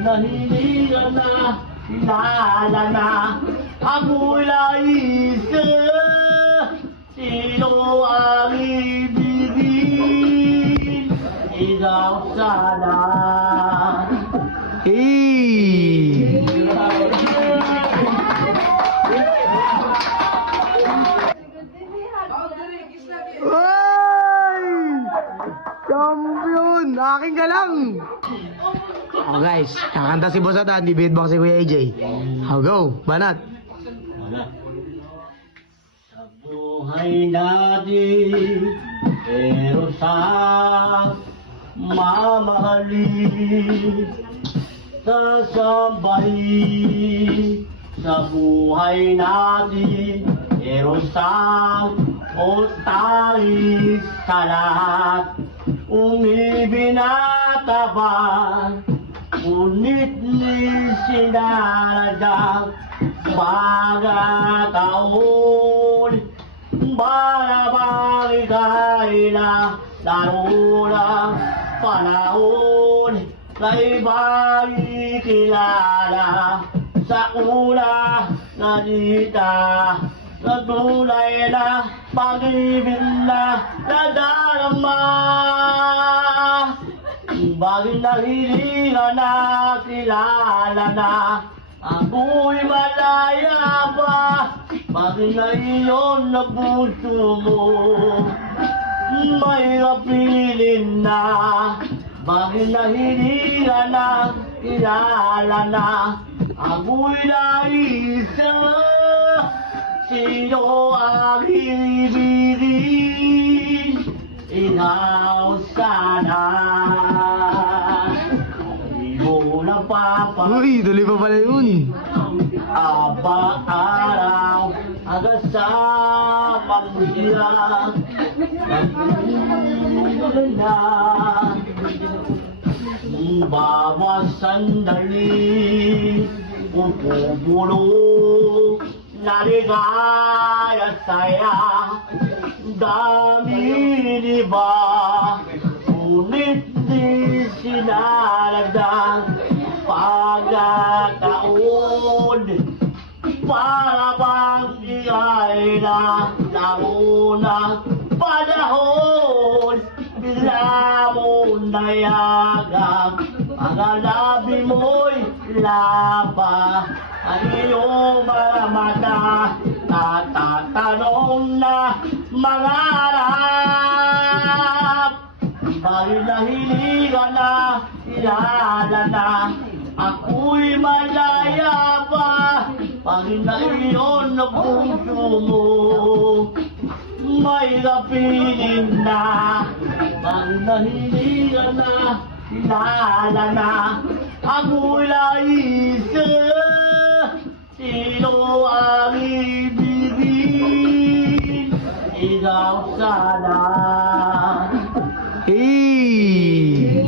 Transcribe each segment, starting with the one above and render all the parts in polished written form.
na hindi ka na kilala na, ako'y naisa. Sino ang ibigin? Ikaw sana. Hey! Ay! Champion! Aking galang! Oh guys, kakanta si Boss Atan, di beatbox si Kuya AJ. How go? Banat! Sa buhay natin, pero sa mamahalin, sasabay sa buhay natin, pero sa o tayo sa lahat, umibinataban, ngunit ni sinaragang pagkataon, para bang ika'y na laro ng panahon, na iba'y kilala sa una na dita, na tunay na pag-ibig na nadarama. Bakit na hindi ka na kilala na, ako'y malaya pa? Bakit na iyon na puso mo may kapiling na? Bakit na hindi ka na kilala na, ako'y naisa? Sino ang ibigin? Ikaw sana. Di mo napapag Uy, tuloy pa pala yun. aba-araw, agasama mo siya. Maganda bawat sandali, pupulong naligaya saya, dami di ba, ngunit di sinalagdan pagkataon, para bang ika'y na naunang panahon, bigla mo nayagap, ang labi mo'y laba, ang iyong mga mata, natatanong na mangarap. Bakit na hindi ka na kilala na, ako'y malaya pa? Bakit na iyon na puso mo may kapiling na? Bakit na hindi ka na kilala na, ako'y naisa? Sino ang ibigin? Ikaw sana. Hey!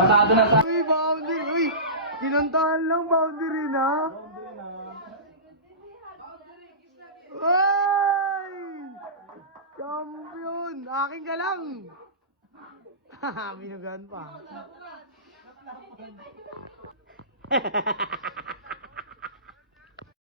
Pasado na sa... Uy, boundary! Uy! Kinantahan lang boundary na! Uy! Champion! Aking galang! Haha, binugan pa.